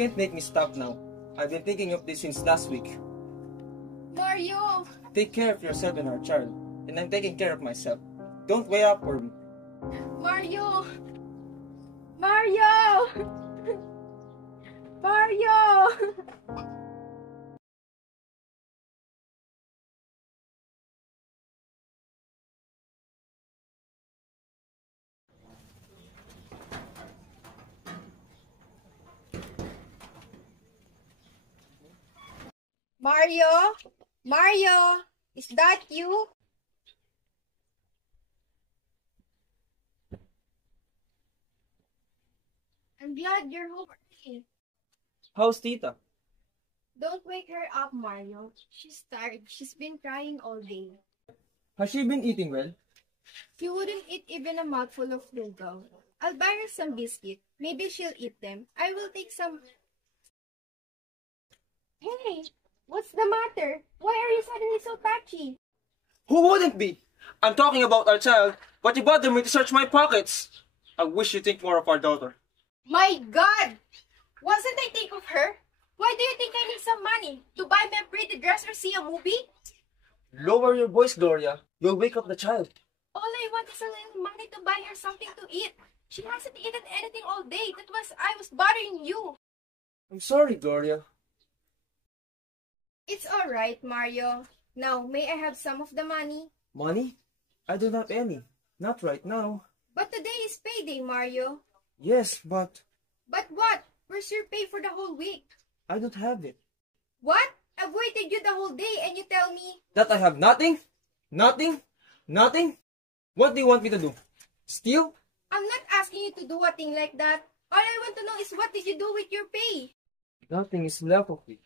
can't make me stop now. I've been thinking of this since last week. Mario! Take care of yourself and our child, and I'm taking care of myself. Don't wait up for me. Mario! Mario! Mario! Mario? Mario? Is that you? I'm glad you're home early. How's Tita? Don't wake her up, Mario. She's tired. She's been crying all day. Has she been eating well? She wouldn't eat even a mouthful of noodle. I'll buy her some biscuit. Maybe she'll eat them. I will take some. Hey, what's the matter? Why are you suddenly so touchy? Who wouldn't be? I'm talking about our child, but you bother me to search my pockets. I wish you think more of our daughter. My God! Wasn't I think of her? Why do you think I need some money? To buy me a pretty dress or see a movie? Lower your voice, Gloria. You'll wake up the child. All I want is a little money to buy her something to eat. She hasn't eaten anything all day. I was bothering you. I'm sorry, Gloria. It's alright, Mario. Now, may I have some of the money? Money? I don't have any. Not right now. But today is payday, Mario. Yes, but But what? Where's your pay for the whole week? I don't have it. What? I've waited you the whole day and you tell me? That I have nothing? Nothing? Nothing? What do you want me to do? Steal? I'm not asking you to do a thing like that. All I want to know is what did you do with your pay? Nothing is left of it.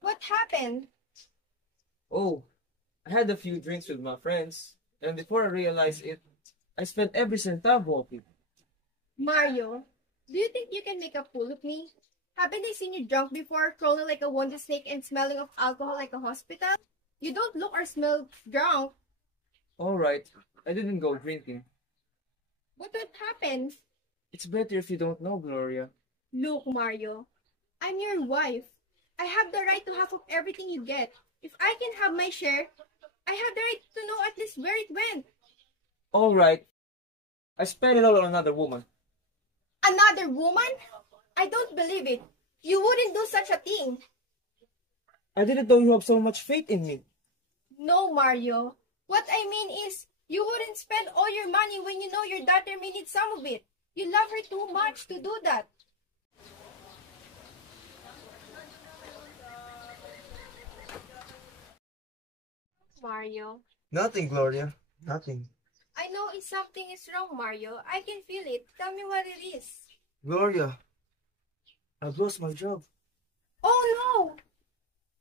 What happened? Oh, I had a few drinks with my friends, and before I realized it, I spent every centavo of it. Mario, do you think you can make a fool of me? Haven't I seen you drunk before, crawling like a wounded snake and smelling of alcohol like a hospital? You don't look or smell drunk. Alright, I didn't go drinking. What would happen? It's better if you don't know, Gloria. Look, Mario, I'm your wife. I have the right to half of everything you get. If I can have my share, I have the right to know at least where it went. Alright, I spent it all on another woman. Another woman? I don't believe it. You wouldn't do such a thing. I didn't know you have so much faith in me. No, Mario. What I mean is, you wouldn't spend all your money when you know your daughter may need some of it. You love her too much to do that. Mario, Nothing, Gloria. Nothing. I know if something is wrong, Mario. I can feel it. Tell me what it is. Gloria, I've lost my job. Oh no!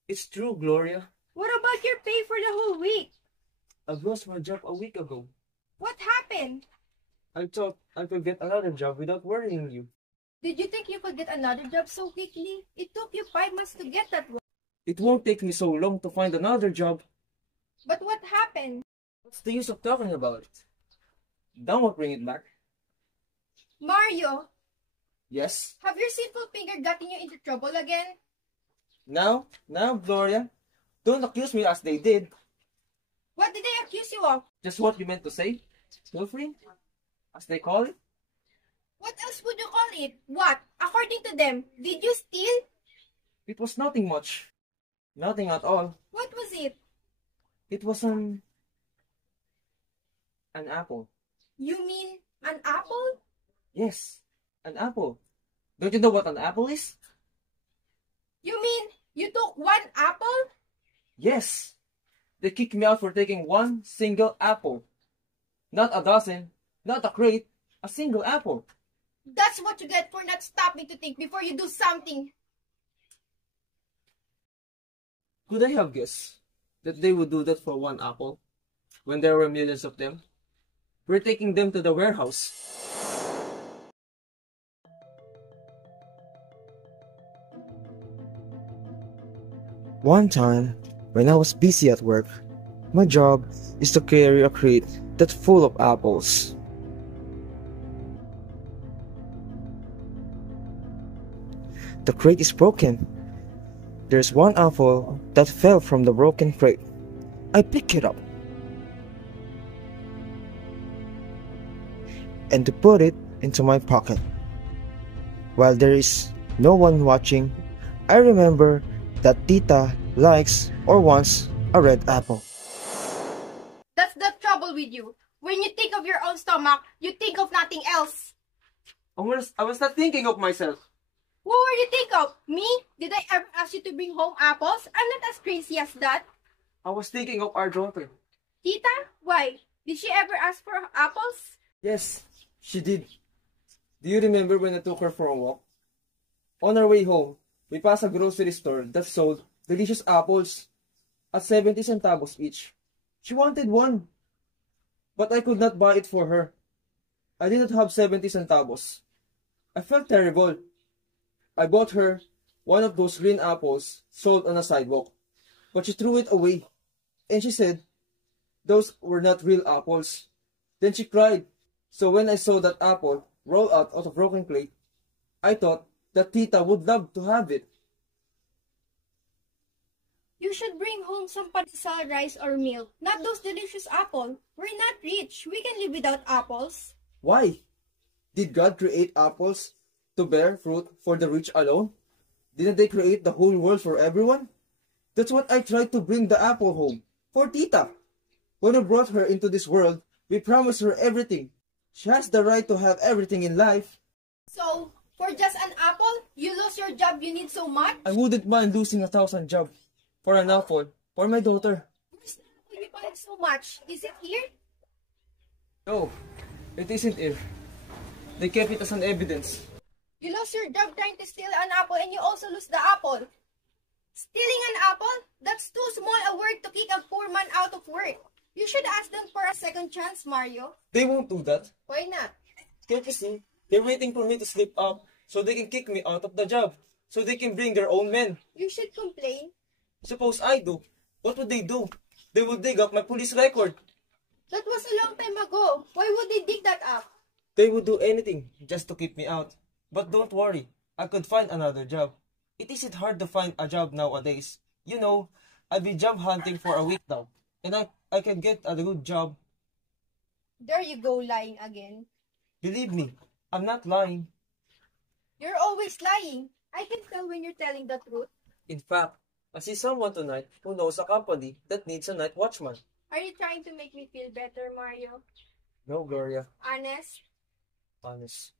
It's true, Gloria. What about your pay for the whole week? I've lost my job a week ago. What happened? I thought I could get another job without worrying you. Did you think you could get another job so quickly? It took you 5 months to get that one. It won't take me so long to find another job. But what happened? What's the use of talking about it? That won't bring it back. Mario, Yes? have your sinful finger gotten you into trouble again? Now, Gloria, don't accuse me as they did. What did they accuse you of? Just what you meant to say? Pilfering? As they call it? What else would you call it? What? According to them, did you steal? It was nothing much. Nothing at all. What was it? It was an apple. You mean an apple? Yes, an apple. Don't you know what an apple is? You mean you took one apple? Yes. They kicked me out for taking one single apple. Not a dozen, not a crate, a single apple. That's what you get for not stopping to think before you do something. Could I have guessed that they would do that for one apple when there were millions of them? We're taking them to the warehouse. One time, when I was busy at work, my job is to carry a crate that's full of apples. The crate is broken. There's one apple that fell from the broken crate. I pick it up and to put it into my pocket. While there is no one watching, I remember that Tita likes or wants a red apple. That's the trouble with you. When you think of your own stomach, you think of nothing else. I was not thinking of myself. Who were you think of? Me? Did I ever ask you to bring home apples? I'm not as crazy as that. I was thinking of our daughter. Tita? Why? Did she ever ask for apples? Yes, she did. Do you remember when I took her for a walk? On our way home, we passed a grocery store that sold delicious apples at 70 centavos each. She wanted one, but I could not buy it for her. I did not have 70 centavos. I felt terrible. I bought her one of those green apples sold on a sidewalk, but she threw it away, and she said those were not real apples. Then she cried. So when I saw that apple roll out of a broken plate, I thought that Tita would love to have it. You should bring home some pandesal rice or milk, not those delicious apples. We're not rich. We can live without apples. Why? Did God create apples to bear fruit for the rich alone? Didn't they create the whole world for everyone? That's what I tried to bring the apple home, for Tita. When we brought her into this world, we promised her everything. She has the right to have everything in life. So, for just an apple, you lose your job you need so much? I wouldn't mind losing 1,000 jobs for an apple for my daughter. Where's the apple you bought so much? Is it here? No, it isn't here. They kept it as an evidence. You lost your job trying to steal an apple and you also lose the apple. Stealing an apple? That's too small a word to kick a poor man out of work. You should ask them for a second chance, Mario. They won't do that. Why not? Can't you see? They're waiting for me to slip up so they can kick me out of the job. So they can bring their own men. You should complain. Suppose I do. What would they do? They would dig up my police record. That was a long time ago. Why would they dig that up? They would do anything just to keep me out. But don't worry, I could find another job. It isn't hard to find a job nowadays. You know, I've been job hunting for a week now. And I can get a good job. There you go, lying again. Believe me, I'm not lying. You're always lying. I can tell when you're telling the truth. In fact, I see someone tonight who knows a company that needs a night watchman. Are you trying to make me feel better, Mario? No, Gloria. Honest? Honest.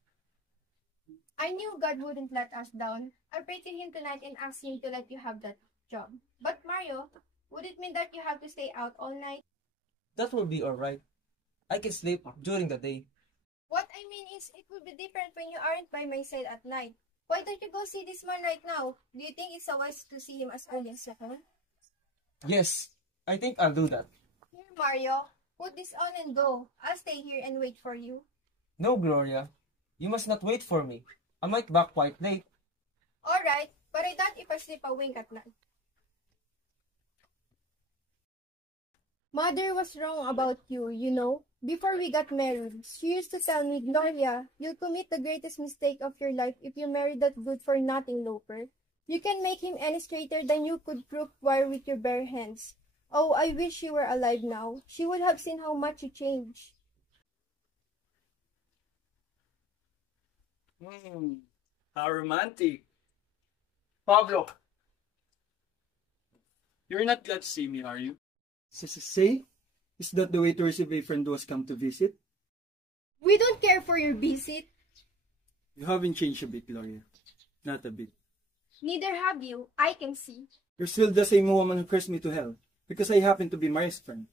I knew God wouldn't let us down. I prayed to Him tonight and asked Him to let you have that job. But Mario, would it mean that you have to stay out all night? That will be alright. I can sleep during the day. What I mean is, it will be different when you aren't by my side at night. Why don't you go see this man right now? Do you think it's a wise to see him as early as 7? Yes, I think I'll do that. Here, Mario. Put this on and go. I'll stay here and wait for you. No, Gloria. You must not wait for me. I might back quite late. Alright, but I doubt if I sleep a wink at night. Mother was wrong about you, you know. Before we got married, she used to tell me, Gloria, you'll commit the greatest mistake of your life if you marry that good-for-nothing loafer. You can make him any straighter than you could crook wire with your bare hands. Oh, I wish she were alive now. She would have seen how much you changed. How romantic. Pablo, You're not glad to see me, are you? Say, is that the way to receive a friend who has come to visit? We don't care for your visit. You haven't changed a bit, Gloria. Not a bit. Neither have you. I can see. You're still the same woman who cursed me to hell, because I happen to be Mario's friend.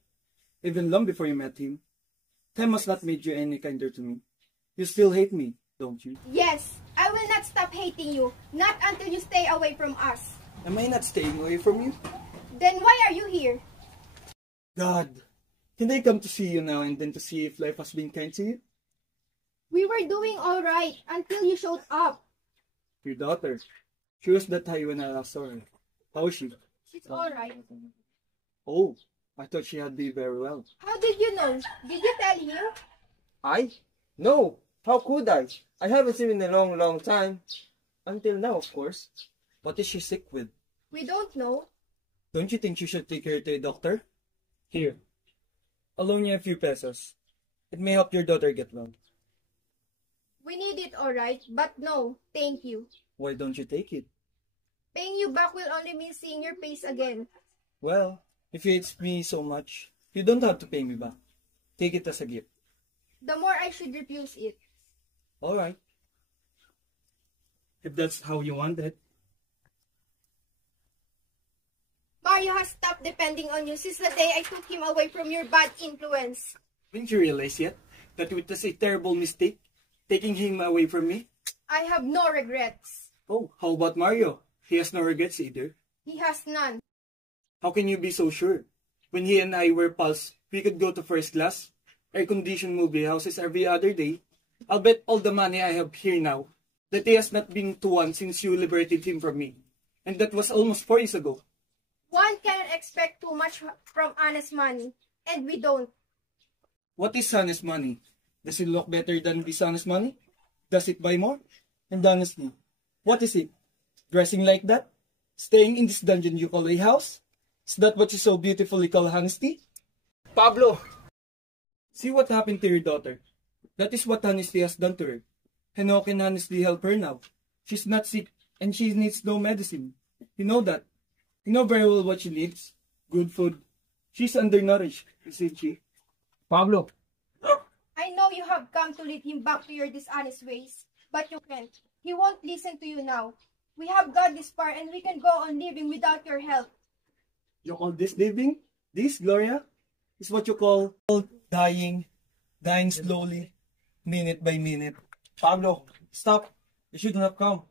Even long before you met him. Time has not made you any kinder to me. You still hate me, don't you? Yes, I will not stop hating you. Not until you stay away from us. Am I not staying away from you? Then why are you here? God, can I come to see you now and then to see if life has been kind to you? We were doing all right until you showed up. Your daughter. She was that high when I last saw her. How is she? She's all right. Oh, I thought she had been very well. How did you know? Did you tell him? I? No. How could I? I haven't seen him in a long, long time. Until now, of course. What is she sick with? We don't know. Don't you think you should take her to a doctor? Here. I'll loan you a few pesos. It may help your daughter get well. We need it, alright, but no, thank you. Why don't you take it? Paying you back will only mean seeing your face again. Well, if you hate me so much, you don't have to pay me back. Take it as a gift. The more I should refuse it. Alright. If that's how you want it. Mario has stopped depending on you since the day I took him away from your bad influence. Didn't you realize yet that it was a terrible mistake, taking him away from me? I have no regrets. Oh, how about Mario? He has no regrets either. He has none. How can you be so sure? When he and I were pals, we could go to first class, air-conditioned movie houses every other day. I'll bet all the money I have here now that he has not been to one since you liberated him from me. And that was almost 4 years ago. One cannot expect too much from honest money, and we don't. What is honest money? Does it look better than dishonest money? Does it buy more? And honestly, what is it? Dressing like that? Staying in this dungeon you call a house? Is that what you so beautifully call honesty? Pablo! See what happened to your daughter. That is what honesty has done to her. And how can honesty help her now? She's not sick and she needs no medicine. You know that. You know very well what she needs. Good food. She's undernourished, isn't she? Pablo! I know you have come to lead him back to your dishonest ways, but you can't. He won't listen to you now. We have got this far and we can go on living without your help. You call this living? This, Gloria, is what you call dying. Dying slowly, minute by minute. Pablo, stop. You should not come.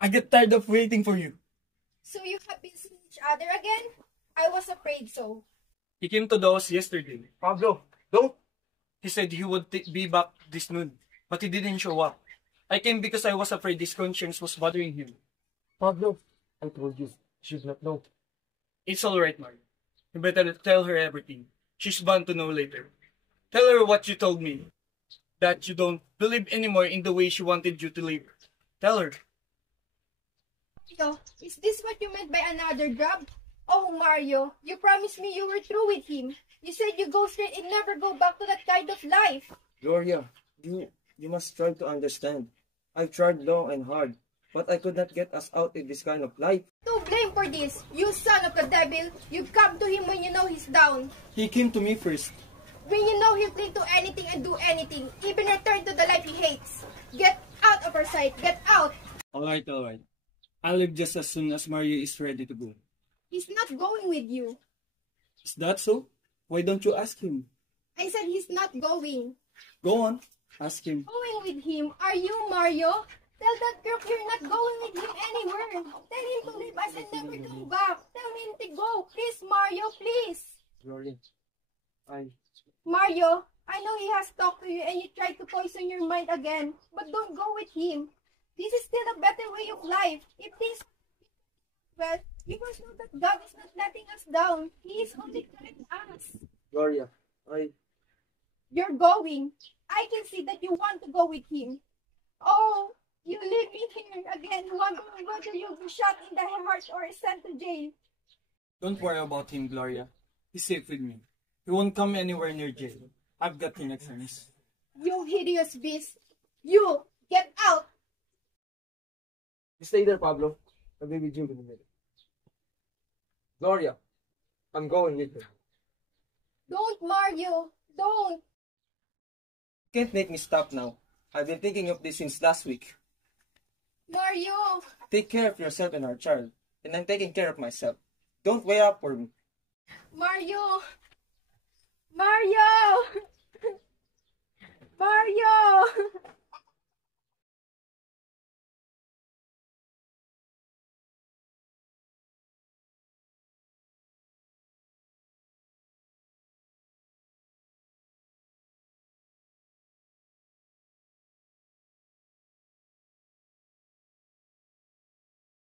I get tired of waiting for you. So you have been seeing each other again? I was afraid so. He came to the house yesterday. Pablo, don't. He said he would be back this noon, but he didn't show up. I came because I was afraid his conscience was bothering him. Pablo, I told you, she should not know. It's alright, Mario. You better tell her everything. She's bound to know later. Tell her what you told me. That you don't believe anymore in the way she wanted you to live. Tell her. Mario, is this what you meant by another job? Oh, Mario, you promised me you were through with him. You said you go straight and never go back to that kind of life. Gloria, you must try to understand. I've tried long and hard, but I could not get us out in this kind of life. To blame for this, you son of the devil. You come to him when you know he's down. He came to me first. When you know he'll cling to anything and do anything, even return to the life he hates. Get out of our sight. Get out. Alright. I'll leave just as soon as Mario is ready to go. He's not going with you. Is that so? Why don't you ask him? I said he's not going. Go on, ask him. Going with him? Are you, Mario? Tell that crook you're not going with him anywhere. Tell him to leave us and never come back. Tell him to go. Please, Mario, please. Gloria, Mario, I know he has talked to you and you tried to poison your mind again, but don't go with him. This is still a better way of life. If this, well, you must know that God is not letting us down. He is only calling us. Gloria, You're going. I can see that you want to go with him. Oh, you leave me here again, wondering whether you'll be shot in the heart or sent to jail. Don't worry about him, Gloria. He's safe with me. He won't come anywhere near jail. I've got connections. You hideous beast. You, get out. you stay there, Pablo. I'll be with you in a minute. Gloria, I'm going with you. Don't, Mario. Don't. You can't make me stop now. I've been thinking of this since last week. Mario. Take care of yourself and our child, and I'm taking care of myself. Don't wait up for me. Mario. Mario. Mario.